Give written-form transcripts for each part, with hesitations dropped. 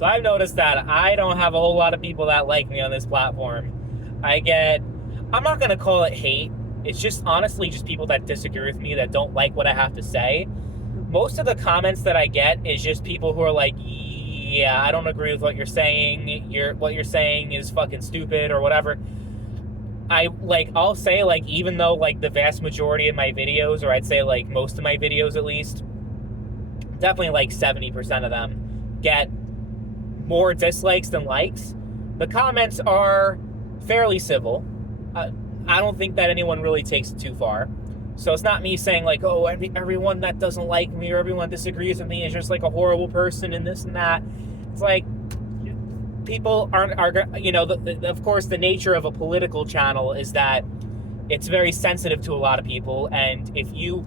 So I've noticed that I don't have a whole lot of people that like me on this platform. I'm not going to call it hate. It's just honestly just people that disagree with me, that don't like what I have to say. Most of the comments that I get is just people who are like, yeah, I don't agree with what you're saying. What you're saying is fucking stupid or whatever. I'll say, like, even though like the vast majority of my videos, or I'd say like most of my videos at least, definitely like 70% of them get more dislikes than likes, the comments are fairly civil. I don't think that anyone really takes it too far. So it's not me saying like, oh, everyone that doesn't like me or everyone disagrees with me is just like a horrible person and this and that. It's like, people are of course, the nature of a political channel is that it's very sensitive to a lot of people, and if you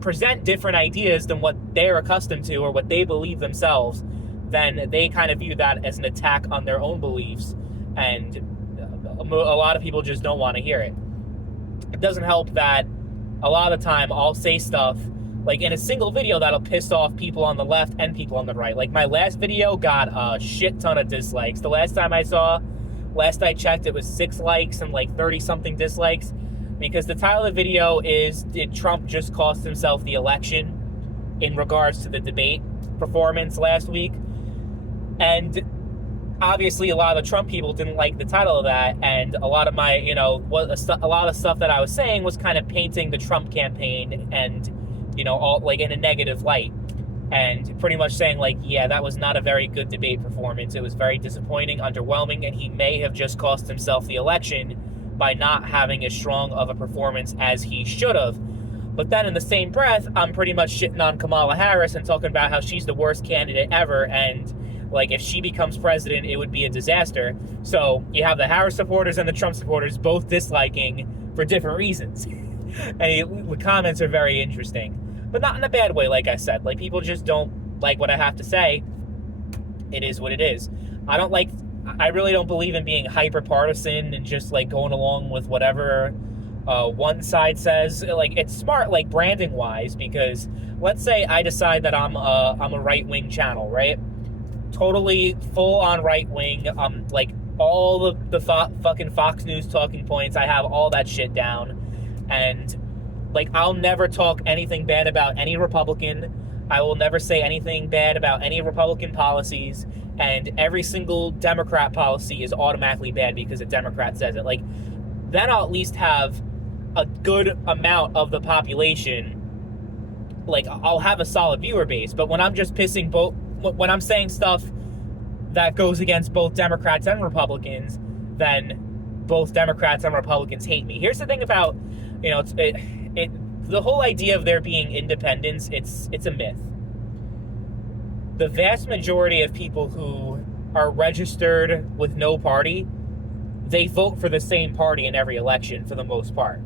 present different ideas than what they're accustomed to or what they believe themselves, then they kind of view that as an attack on their own beliefs, and a lot of people just don't want to hear it. It doesn't help that a lot of the time I'll say stuff like in a single video that'll piss off people on the left and people on the right. Like my last video got a shit ton of dislikes. The last I checked, it was 6 likes and like 30 something dislikes, because the title of the video is, did Trump just cost himself the election, in regards to the debate performance last week. And obviously a lot of the Trump people didn't like the title of that, and a lot of my, a lot of stuff that I was saying was kind of painting the Trump campaign and, all like in a negative light, and pretty much saying like, yeah, that was not a very good debate performance. It was very disappointing, underwhelming, and he may have just cost himself the election by not having as strong of a performance as he should have. But then in the same breath, I'm pretty much shitting on Kamala Harris and talking about how she's the worst candidate ever, and like if she becomes president, it would be a disaster. So you have the Harris supporters and the Trump supporters both disliking for different reasons. And the comments are very interesting, but not in a bad way. Like I said, like people just don't like what I have to say. It is what it is. I really don't believe in being hyper partisan and just like going along with whatever one side says. Like, it's smart, like branding wise, because let's say I decide that I'm a right wing channel, right? Totally full on right wing. Like all the fucking Fox News talking points, I have all that shit down. And like, I'll never talk anything bad about any Republican. I will never say anything bad about any Republican policies. And every single Democrat policy is automatically bad because a Democrat says it. Like, then I'll at least have a good amount of the population. Like, I'll have a solid viewer base. But when I'm just when I'm saying stuff that goes against both Democrats and Republicans, then both Democrats and Republicans hate me. Here's the thing about, the whole idea of there being independents, it's a myth. The vast majority of people who are registered with no party, they vote for the same party in every election for the most part.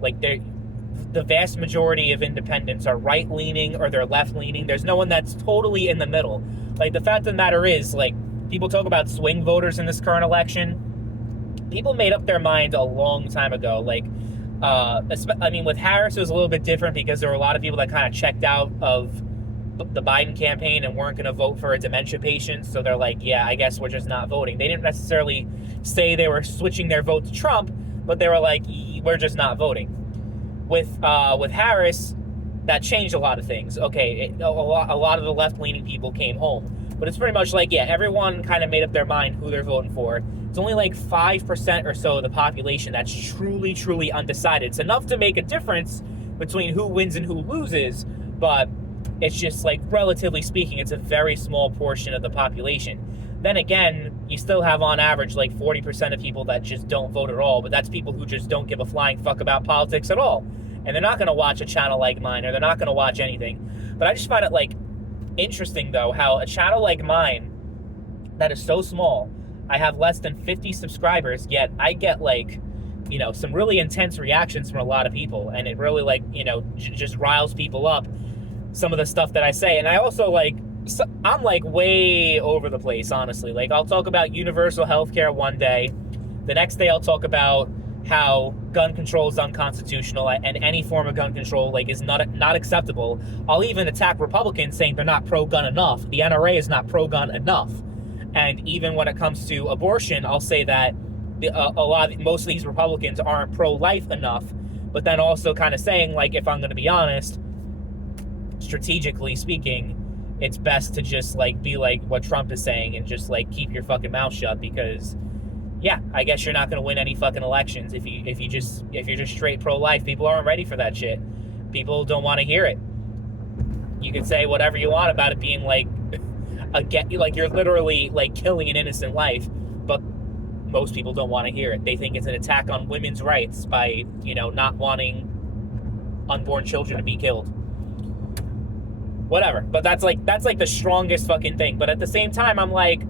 Like, the vast majority of independents are right-leaning or they're left-leaning. There's no one that's totally in the middle. Like, the fact of the matter is, like, people talk about swing voters in this current election. People made up their mind a long time ago. Like, with Harris, it was a little bit different because there were a lot of people that kind of checked out of the Biden campaign and weren't going to vote for a dementia patient. So they're like, yeah, I guess we're just not voting. They didn't necessarily say they were switching their vote to Trump, but they were like, we're just not voting. With Harris, that changed a lot of things. Okay, a lot of the left-leaning people came home. But it's pretty much like, yeah, everyone kind of made up their mind who they're voting for. It's only like 5% or so of the population that's truly, truly undecided. It's enough to make a difference between who wins and who loses, but it's just, like, relatively speaking, it's a very small portion of the population. Then again, you still have on average like 40% of people that just don't vote at all, but that's people who just don't give a flying fuck about politics at all. And they're not going to watch a channel like mine, or they're not going to watch anything. But I just find it, like, interesting, though, how a channel like mine that is so small, I have less than 50 subscribers, yet I get, like, some really intense reactions from a lot of people, and it really, like, just riles people up, some of the stuff that I say. And I also, like, I'm, like, way over the place, honestly. Like, I'll talk about universal health care one day. The next day I'll talk about how gun control is unconstitutional and any form of gun control, like, is not acceptable. I'll even attack Republicans saying they're not pro-gun enough. The NRA is not pro-gun enough. And even when it comes to abortion, I'll say that most of these Republicans aren't pro-life enough, but then also kind of saying, like, if I'm going to be honest, strategically speaking, it's best to just, like, be like what Trump is saying and just, like, keep your fucking mouth shut, because, yeah, I guess you're not going to win any fucking elections if you're just straight pro-life. People aren't ready for that shit. People don't want to hear it. You can say whatever you want about it being like you're literally like killing an innocent life, but most people don't want to hear it. They think it's an attack on women's rights by, not wanting unborn children to be killed. Whatever. But that's like the strongest fucking thing. But at the same time, I'm like,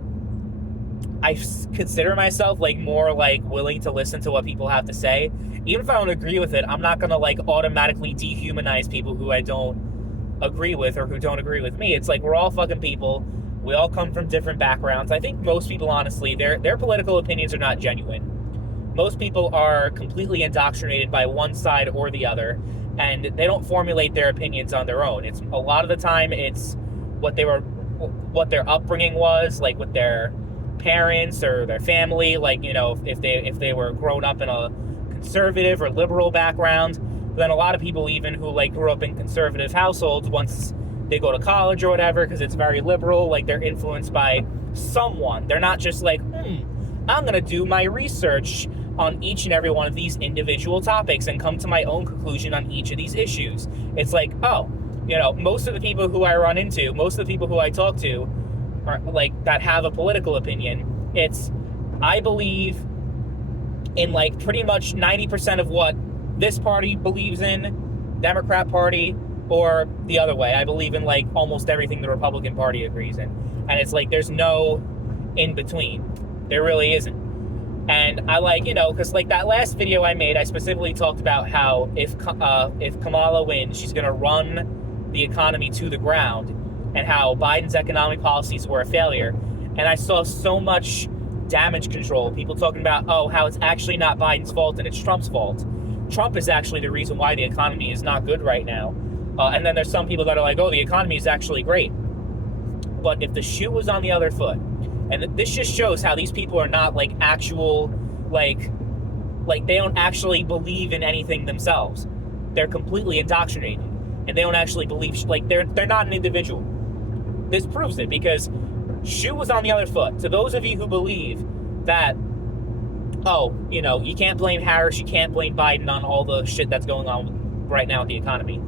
I consider myself like more like willing to listen to what people have to say. Even if I don't agree with it, I'm not gonna like automatically dehumanize people who I don't agree with or who don't agree with me. It's like we're all fucking people. We all come from different backgrounds. I think most people, honestly, their political opinions are not genuine. Most people are completely indoctrinated by one side or the other, and they don't formulate their opinions on their own. It's a lot of the time it's what their upbringing was, like with their parents or their family, like, if they were grown up in a conservative or liberal background. Then a lot of people even who like grew up in conservative households, once they go to college or whatever, because it's very liberal, like they're influenced by someone. They're not just like, I'm gonna do my research on each and every one of these individual topics and come to my own conclusion on each of these issues. It's like, most of the people who I run into, most of the people who I talk to are like that have a political opinion. I believe in like pretty much 90% of what this party believes in, Democrat Party, or the other way. I believe in like almost everything the Republican Party agrees in. And it's like there's no in between. There really isn't. And I like, because like that last video I made, I specifically talked about how if Kamala wins, she's going to run the economy to the ground, and how Biden's economic policies were a failure. And I saw so much damage control, people talking about, how it's actually not Biden's fault and it's Trump's fault. Trump is actually the reason why the economy is not good right now. And then there's some people that are like, the economy is actually great. But if the shoe was on the other foot, and this just shows how these people are not like actual, like they don't actually believe in anything themselves. They're completely indoctrinated, and they don't actually believe, like they're not an individual. This proves it, because shoe was on the other foot. To those of you who believe that, you can't blame Harris, you can't blame Biden on all the shit that's going on right now with the economy.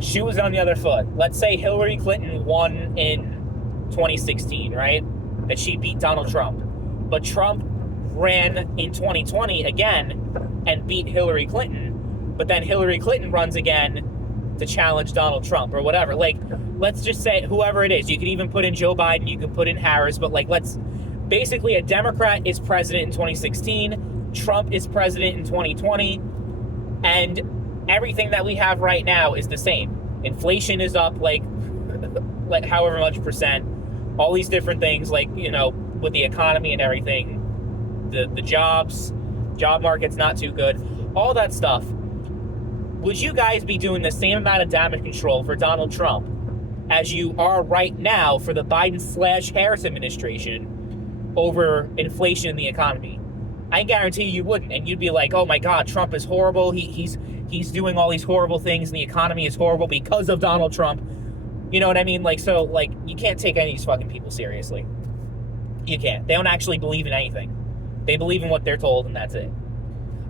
Shoe was on the other foot. Let's say Hillary Clinton won in 2016, right? That she beat Donald Trump. But Trump ran in 2020 again and beat Hillary Clinton. But then Hillary Clinton runs again to challenge Donald Trump or whatever. Like, let's just say whoever it is. You can even put in Joe Biden, you can put in Harris, but like basically a Democrat is president in 2016, Trump is president in 2020, and everything that we have right now is the same. Inflation is up like however much percent, all these different things, like, with the economy and everything, the job market's not too good, all that stuff. Would you guys be doing the same amount of damage control for Donald Trump as you are right now for the Biden/Harris administration over inflation in the economy? I guarantee you wouldn't, and you'd be like, oh my God, Trump is horrible. He's doing all these horrible things, and the economy is horrible because of Donald Trump. You know what I mean? Like, so, like, you can't take any of these fucking people seriously. You can't. They don't actually believe in anything. They believe in what they're told, and that's it.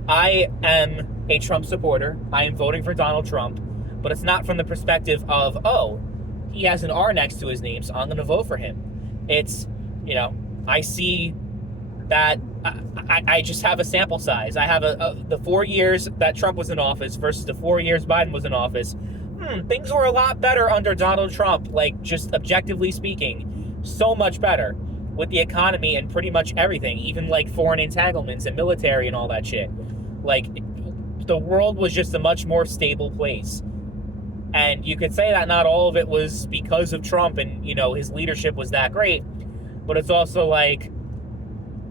I am a Trump supporter. I am voting for Donald Trump, but it's not from the perspective of, he has an R next to his name, so I'm going to vote for him. It's, I see that I just have a sample size. I have the 4 years that Trump was in office versus the 4 years Biden was in office. Things were a lot better under Donald Trump, like, just objectively speaking. So much better with the economy and pretty much everything, even like foreign entanglements and military and all that shit. Like, the world was just a much more stable place. And you could say that not all of it was because of Trump and, his leadership was that great. But it's also like,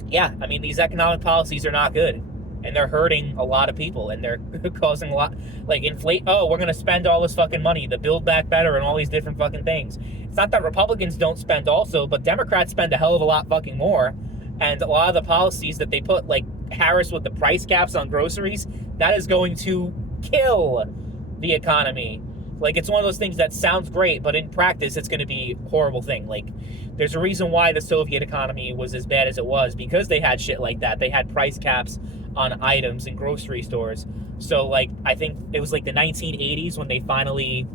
yeah, I mean, these economic policies are not good. and they're hurting a lot of people, and they're causing a lot, like, inflate. Oh, we're gonna spend all this fucking money to build back better and all these different fucking things. It's not that Republicans don't spend also, but Democrats spend a hell of a lot fucking more. And a lot of the policies that they put, like Harris with the price caps on groceries, that is going to kill the economy. Like, it's one of those things that sounds great, but in practice, it's going to be a horrible thing. Like, there's a reason why the Soviet economy was as bad as it was, because they had shit like that. They had price caps on items in grocery stores. So, like, I think it was like the 1980s when they finally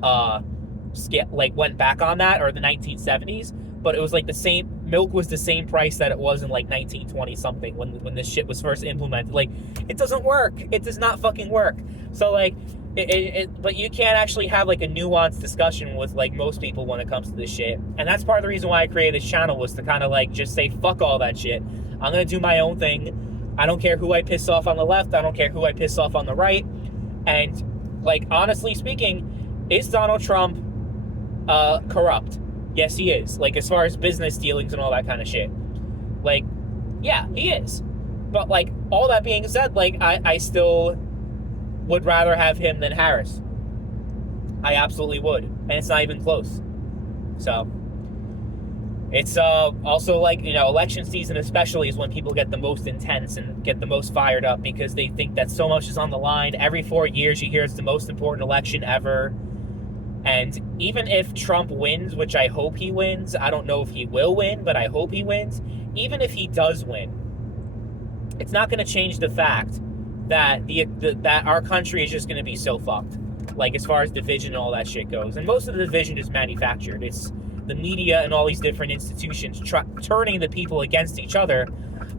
went back on that, or the 1970s. But it was like the same, milk was the same price that it was in like 1920 something when this shit was first implemented. Like, it doesn't work. It does not fucking work. So, like, but you can't actually have like a nuanced discussion with like most people when it comes to this shit. And that's part of the reason why I created this channel, was to kind of like just say fuck all that shit. I'm gonna do my own thing. I don't care who I piss off on the left. I don't care who I piss off on the right. And, like, honestly speaking, is Donald Trump corrupt? Yes, he is. Like, as far as business dealings and all that kind of shit. Like, yeah, he is. But, like, all that being said, like, I still would rather have him than Harris. I absolutely would. And it's not even close. So, it's also, like, you know, election season especially is when people get the most intense and get the most fired up, because they think that so much is on the line. Every 4 years you hear it's the most important election ever. And even if Trump wins, which I hope he wins, I don't know if he will win, but I hope he wins. Even if he does win, it's not going to change the fact that that our country is just going to be so fucked. Like, as far as division and all that shit goes. And most of the division is manufactured. It's the media and all these different institutions turning the people against each other.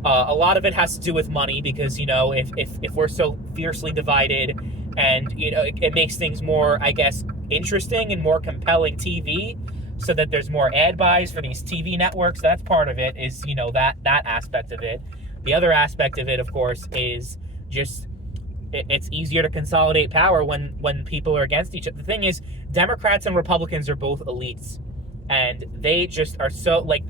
A lot of it has to do with money, because, you know, if we're so fiercely divided, and, you know, it makes things more, I guess, interesting and more compelling TV, so that there's more ad buys for these TV networks. That's part of it, is, you know, that aspect of it. The other aspect of it, of course, is just it's easier to consolidate power when people are against each other. The thing is, Democrats and Republicans are both elites, and they just are so, like,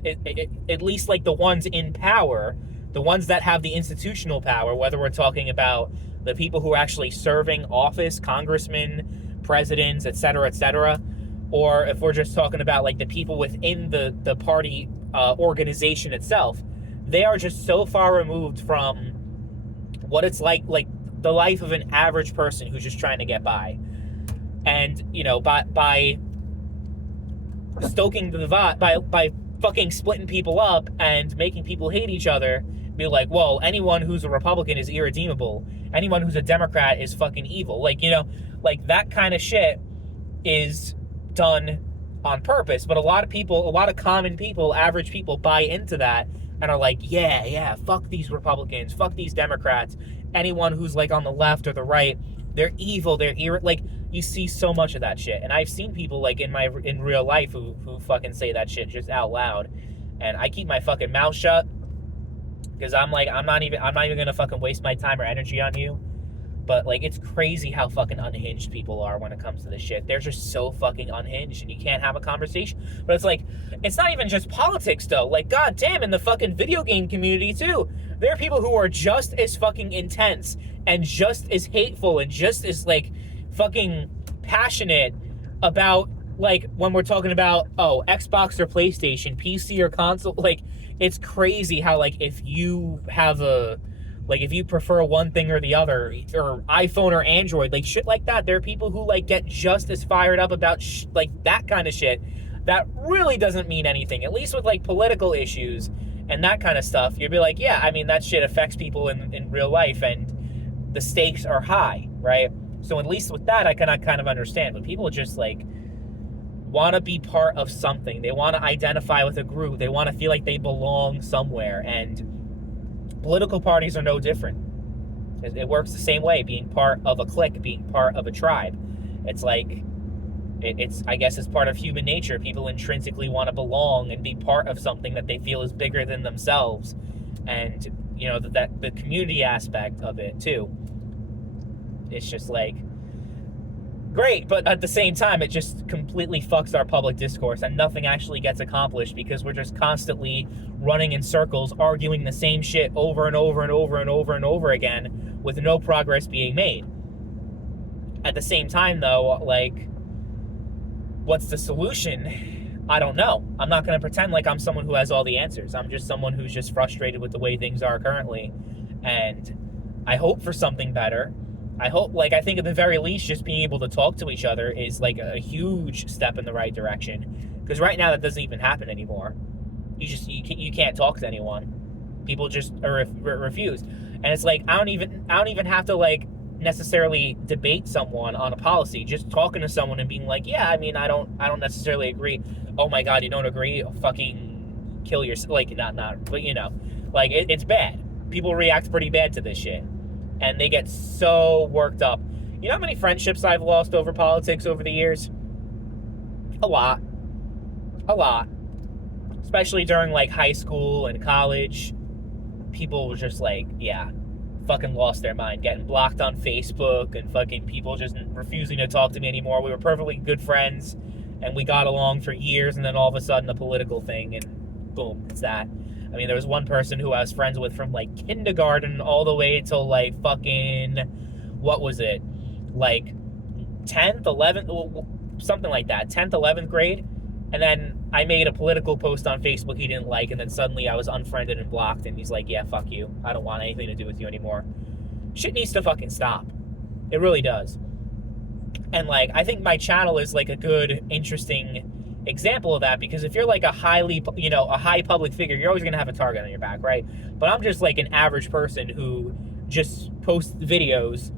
at least, like, the ones in power, the ones that have the institutional power, whether we're talking about the people who are actually serving office, congressmen, presidents, etc., or if we're just talking about, like, the people within the party organization itself, they are just so far removed from what it's like the life of an average person who's just trying to get by. And, you know, by stoking the divide, by fucking splitting people up and making people hate each other, be like, well, anyone who's a Republican is irredeemable. Anyone who's a Democrat is fucking evil. Like, you know, like, that kind of shit is done on purpose. But a lot of people, a lot of common people, average people, buy into that and are like, yeah, fuck these Republicans, fuck these Democrats. Anyone who's, like, on the left or the right, they're evil, like, you see so much of that shit. And I've seen people, like, in real life who fucking say that shit just out loud. And I keep my fucking mouth shut, because I'm like, I'm not even gonna fucking waste my time or energy on you. But, like, it's crazy how fucking unhinged people are when it comes to this shit. They're just so fucking unhinged, and you can't have a conversation. But it's like, it's not even just politics, though. Like, goddamn, in the fucking video game community, too. There are people who are just as fucking intense, and just as hateful, and just as, like, fucking passionate about, like, when we're talking about, oh, Xbox or PlayStation, PC or console. Like, it's crazy how, like, if you have if you prefer one thing or the other, or iPhone or Android, like, shit like that, there are people who, like, get just as fired up about, like, that kind of shit that really doesn't mean anything. At least with, like, political issues and that kind of stuff, you'd be like, yeah, I mean, that shit affects people in real life, and the stakes are high, right? So at least with that, I can kind of understand. But people just, like, want to be part of something. They want to identify with a group. They want to feel like they belong somewhere, and political parties are no different. It works the same way, being part of a clique, being part of a tribe. It's like, I guess it's part of human nature. People intrinsically want to belong and be part of something that they feel is bigger than themselves. And, you know, that the community aspect of it, too. It's just like, Great, but at the same time, it just completely fucks our public discourse and nothing actually gets accomplished because we're just constantly running in circles, arguing the same shit over and over and over and over and over again with no progress being made. At the same time, though, like, what's the solution? I don't know. I'm not going to pretend like I'm someone who has all the answers. I'm just someone who's just frustrated with the way things are currently. And I hope for something better. I hope, like, I think at the very least, just being able to talk to each other is, like, a huge step in the right direction. Because right now, that doesn't even happen anymore. You can't talk to anyone. People just refuse. And it's like, I don't even have to, like, necessarily debate someone on a policy. Just talking to someone and being like, yeah, I mean, I don't necessarily agree. Oh my God, you don't agree? Fucking kill yourself. Like, not, but you know, like, it's bad. People react pretty bad to this shit. And they get so worked up. You know how many friendships I've lost over politics over the years? A lot. Especially during, like, high school and college. People were just like, yeah, fucking lost their mind. Getting blocked on Facebook and fucking people just refusing to talk to me anymore. We were perfectly good friends and we got along for years, and then all of a sudden a political thing and boom, it's that. I mean, there was one person who I was friends with from, like, kindergarten all the way till, like, fucking, what was it? Like, 10th, 11th, something like that. 10th, 11th grade. And then I made a political post on Facebook he didn't like, and then suddenly I was unfriended and blocked, and he's like, yeah, fuck you. I don't want anything to do with you anymore. Shit needs to fucking stop. It really does. And, like, I think my channel is, like, a good, interesting example of that, because if you're, like, a high public figure, you're always gonna have a target on your back, right? But I'm just, like, an average person who just posts videos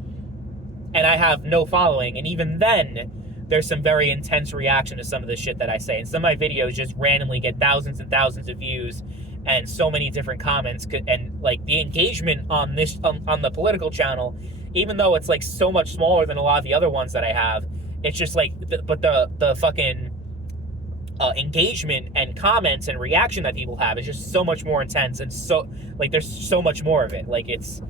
and I have no following, and even then there's some very intense reaction to some of the shit that I say, and some of my videos just randomly get thousands and thousands of views and so many different comments, and, like, the engagement on this on the political channel, even though it's, like, so much smaller than a lot of the other ones that I have, it's just like the fucking engagement and comments and reaction that people have is just so much more intense, and so, like, there's so much more of it. Like, it's,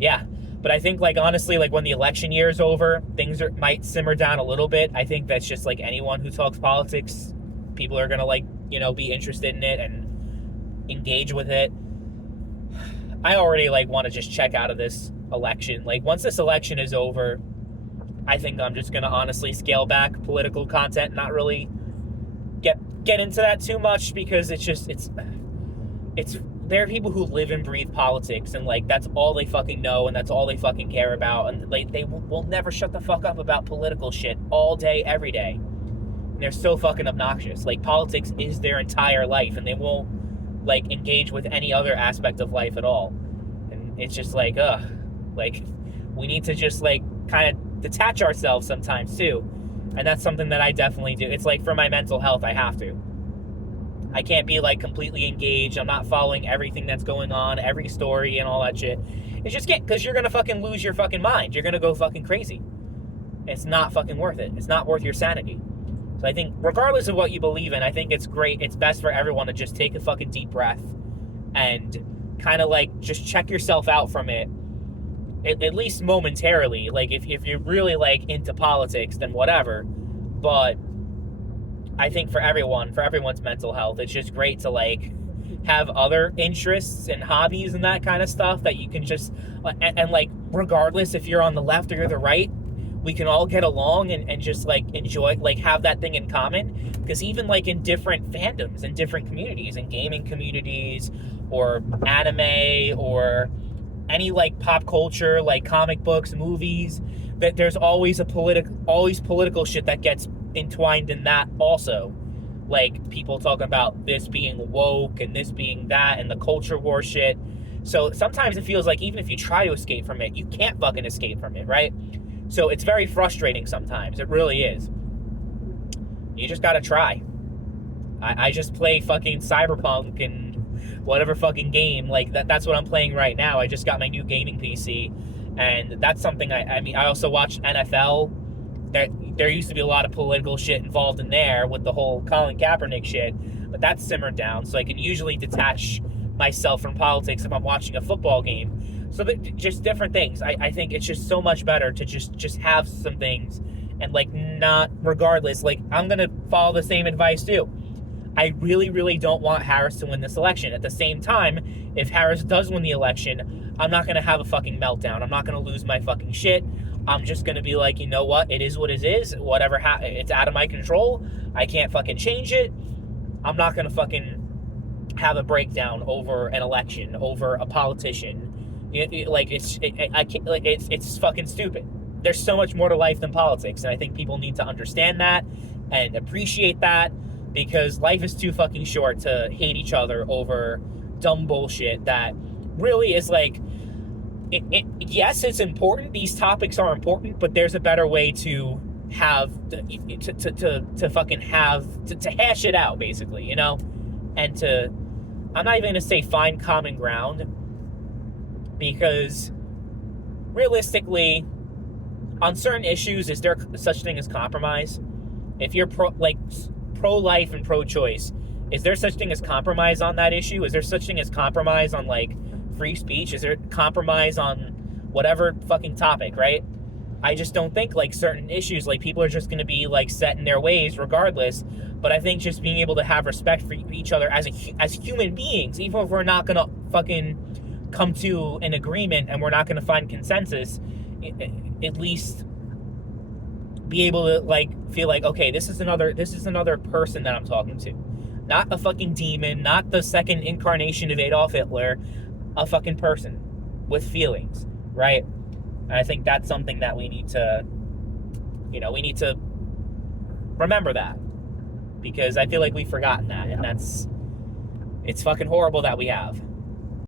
yeah. But I think, like, honestly, like, when the election year is over, things might simmer down a little bit. I think that's just, like, anyone who talks politics, people are gonna, like, you know, be interested in it and engage with it. I already, like, want to just check out of this election. Like, once this election is over, I think I'm just gonna honestly scale back political content, not really get into that too much, because it's there are people who live and breathe politics, and, like, that's all they fucking know, and that's all they fucking care about, and, like, they will never shut the fuck up about political shit all day, every day. And they're so fucking obnoxious. Like, politics is their entire life, and they won't, like, engage with any other aspect of life at all. And it's just like, like, we need to just, like, kind of detach ourselves sometimes too. And that's something that I definitely do. It's like, for my mental health, I have to. I can't be, like, completely engaged. I'm not following everything that's going on, every story and all that shit. It's just because you're going to fucking lose your fucking mind. You're going to go fucking crazy. It's not fucking worth it. It's not worth your sanity. So I think, regardless of what you believe in, I think it's great. It's best for everyone to just take a fucking deep breath and kind of, like, just check yourself out from it. At least momentarily. Like, if you're really, like, into politics, then whatever. But I think for everyone's mental health, it's just great to, like, have other interests and hobbies and that kind of stuff that you can just, and like, regardless if you're on the left or you're the right, we can all get along and just, like, enjoy, like, have that thing in common. Because even, like, in different fandoms and different communities, in gaming communities or anime or any, like, pop culture, like comic books, movies, that there's always political shit that gets entwined in that also. Like, people talking about this being woke and this being that and the culture war shit. So sometimes it feels like even if you try to escape from it, you can't fucking escape from it, right? So it's very frustrating sometimes. It really is. You just gotta try. I just play fucking Cyberpunk and whatever fucking game. Like, that's what I'm playing right now. I just got my new gaming PC. And that's something I mean, I also watched NFL. There used to be a lot of political shit involved in there with the whole Colin Kaepernick shit. But that's simmered down. So I can usually detach myself from politics if I'm watching a football game. So just different things. I think it's just so much better to just have some things and like not regardless, like I'm gonna follow the same advice too. I really, really don't want Harris to win this election. At the same time, if Harris does win the election, I'm not going to have a fucking meltdown. I'm not going to lose my fucking shit. I'm just going to be like, you know what? It is what it is. Whatever, it's out of my control. I can't fucking change it. I'm not going to fucking have a breakdown over an election, over a politician. It's fucking stupid. There's so much more to life than politics, and I think people need to understand that and appreciate that. Because life is too fucking short to hate each other over dumb bullshit that really is like, yes, it's important. These topics are important, but there's a better way to have to fucking have to hash it out, basically, you know, and to, I'm not even gonna say find common ground, because realistically, on certain issues, is there such thing as compromise? If you're pro-life and pro-choice, is there such thing as compromise on that issue? Is there such thing as compromise on like free speech? Is there compromise on whatever fucking topic, right? I just don't think like certain issues, like people are just going to be like set in their ways regardless. But I think just being able to have respect for each other as human beings, even if we're not going to fucking come to an agreement and we're not going to find consensus, at least be able to like feel like, okay, this is another person that I'm talking to, not a fucking demon, not the second incarnation of Adolf Hitler, a fucking person with feelings, right? And I think that's something that we need to remember that, because I feel like we've forgotten that, and it's fucking horrible that we have.